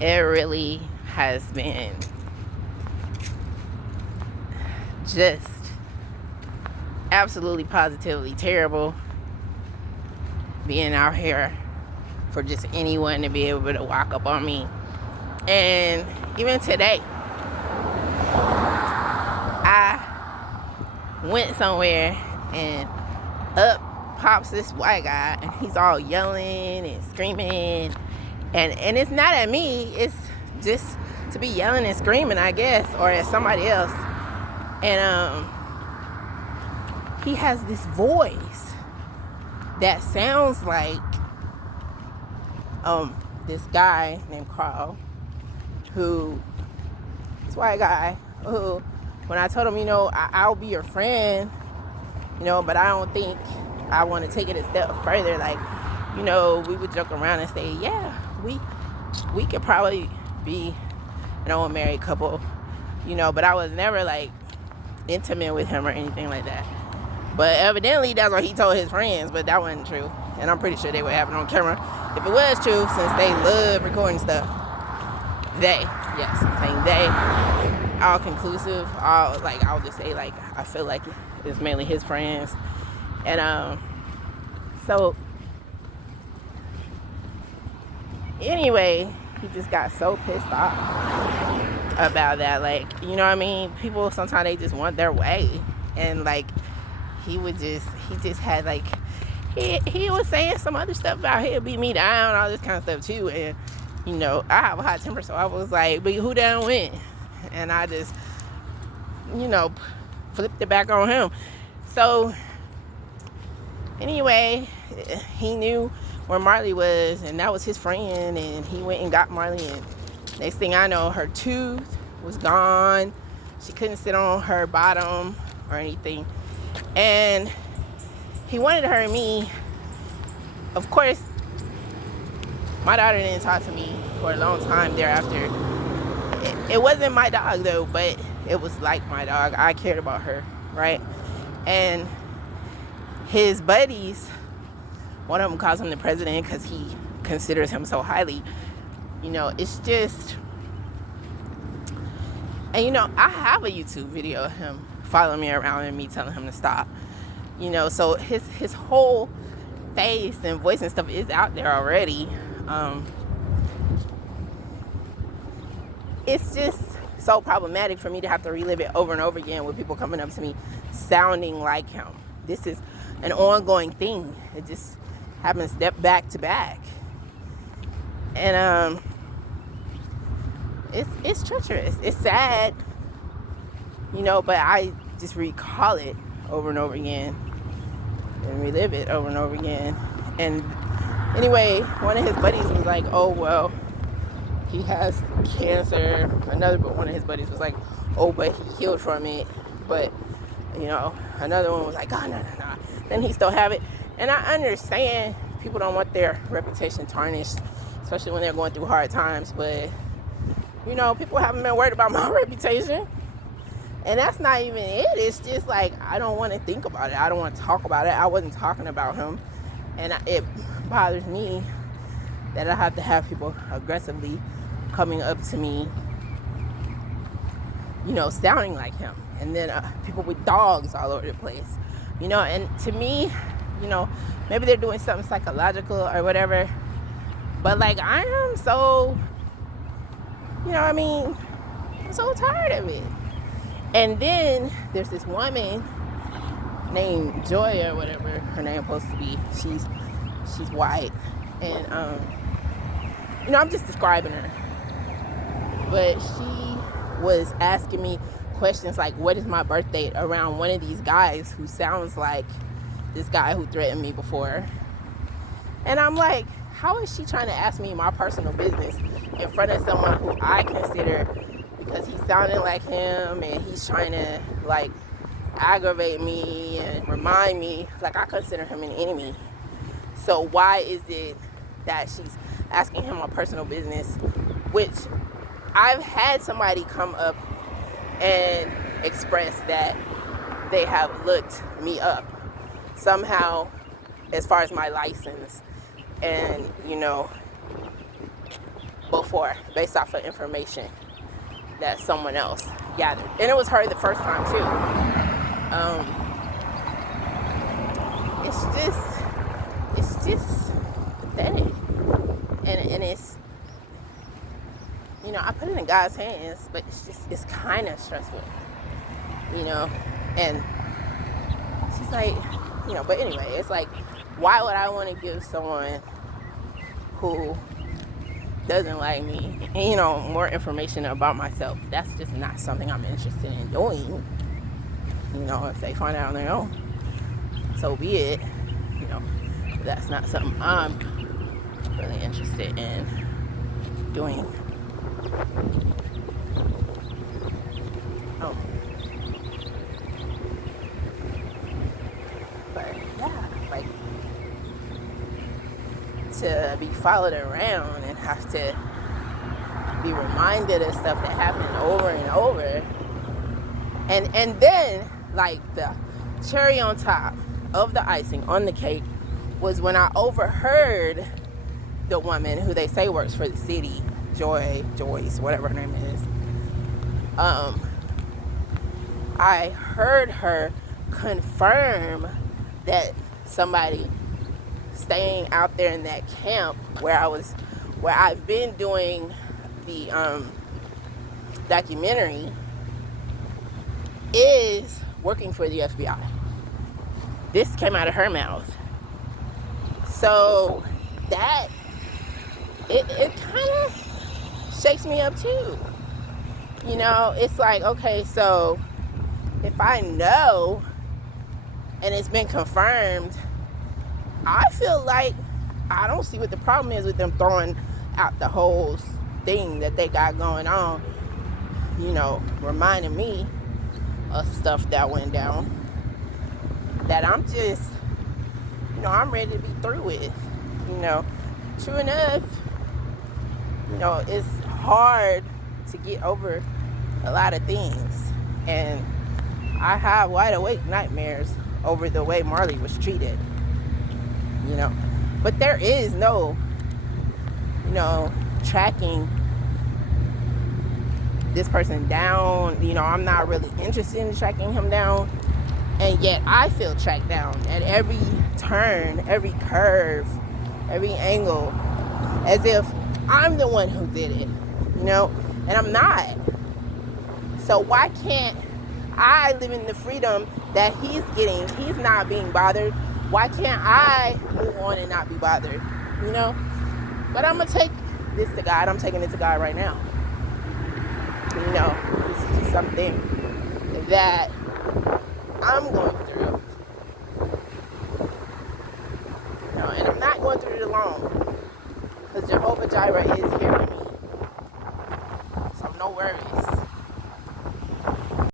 It really has been just absolutely positively terrible being out here for just anyone to be able to walk up on me. And even today, I went somewhere and up pops this white guy, and he's all yelling and screaming, and it's not at me, it's just to be yelling and screaming, I guess, or at somebody else. And he has this voice that sounds like this guy named Carl, who, this white guy, who, when I told him, I'll be your friend, but I don't think I want to take it a step further. Like, we would joke around and say, yeah, we could probably be a married couple, but I was never like intimate with him or anything like that. But evidently that's what he told his friends, but that wasn't true. And I'm pretty sure they would have it on camera if it was true, since they love recording stuff. I'm saying they, all conclusive, I'll just say, like, I feel like it's mainly his friends. And so anyway, he just got so pissed off about that. Like, you know what I mean? People sometimes, they just want their way. And like, he just had like, he was saying some other stuff about he'll beat me down, all this kind of stuff too. And I have a hot temper, so I was like, but who down win? And I just flipped it back on him. So anyway, he knew where Marley was, and that was his friend, and he went and got Marley, and next thing I know, her tooth was gone. She couldn't sit on her bottom or anything. And he wanted her and me. Of course, my daughter didn't talk to me for a long time thereafter. It wasn't my dog though, but it was like my dog. I cared about her, right? And his buddies, one of them calls him the president because he considers him so highly. It's just, and I have a YouTube video of him following me around and me telling him to stop. So his whole face and voice and stuff is out there already. It's just so problematic for me to have to relive it over and over again with people coming up to me sounding like him. This is an ongoing thing. It just happens back to back. And it's treacherous. It's sad, but I just recall it over and over again and relive it over and over again. And anyway, one of his buddies was like, oh, well, he has cancer. One of his buddies was like, oh, but he healed from it. But, another one was like, oh, no. Then he still have it. And I understand people don't want their reputation tarnished, especially when they're going through hard times. But, people haven't been worried about my reputation. And that's not even it. It's just like, I don't want to think about it. I don't want to talk about it. I wasn't talking about him. And it bothers me that I have to have people aggressively coming up to me, sounding like him. And then people with dogs all over the place, and to me, maybe they're doing something psychological or whatever. But like, I am so, I'm so tired of it. And then there's this woman named Joy or whatever her name supposed to be. She's white, and I'm just describing her. But she was asking me questions like, what is my birth date, around one of these guys who sounds like this guy who threatened me before. And I'm like, how is she trying to ask me my personal business in front of someone who I consider, because he's sounding like him and he's trying to like aggravate me and remind me, like, I consider him an enemy. So why is it that she's asking him my personal business, which I've had somebody come up and express that they have looked me up somehow as far as my license, and before based off of information that someone else gathered. And it was her the first time too. It's just pathetic. And it's, I put it in God's hands, but it's kind of stressful, and she's like, but anyway, it's like, why would I want to give someone who doesn't like me, more information about myself? That's just not something I'm interested in doing. If they find out on their own, so be it. That's not something I'm really interested in doing. But yeah, like, to be followed around and have to be reminded of stuff that happened over and over, and then, like, the cherry on top of the icing on the cake was when I overheard the woman who they say works for the city, Joyce, whatever her name is. I heard her confirm that somebody staying out there in that camp where I've been doing the documentary is working for the FBI. This came out of her mouth. So that it kind of shakes me up too. It's like, okay, so if I know and it's been confirmed, I feel like I don't see what the problem is with them throwing out the whole thing that they got going on, reminding me of stuff that went down that I'm just, I'm ready to be through with. True enough, it's hard to get over a lot of things, and I have wide awake nightmares over the way Marley was treated, but there is no, tracking this person down. I'm not really interested in tracking him down, and yet I feel tracked down at every turn, every curve, every angle, as if I'm the one who did it, and I'm not. So why can't I live in the freedom that he's getting? He's not being bothered. Why can't I move on and not be bothered? But I'm gonna take this to God. I'm taking it to God right now. This is just something that I'm going through. And I'm not going through it alone, because Jehovah Jireh is here with me. So no worries.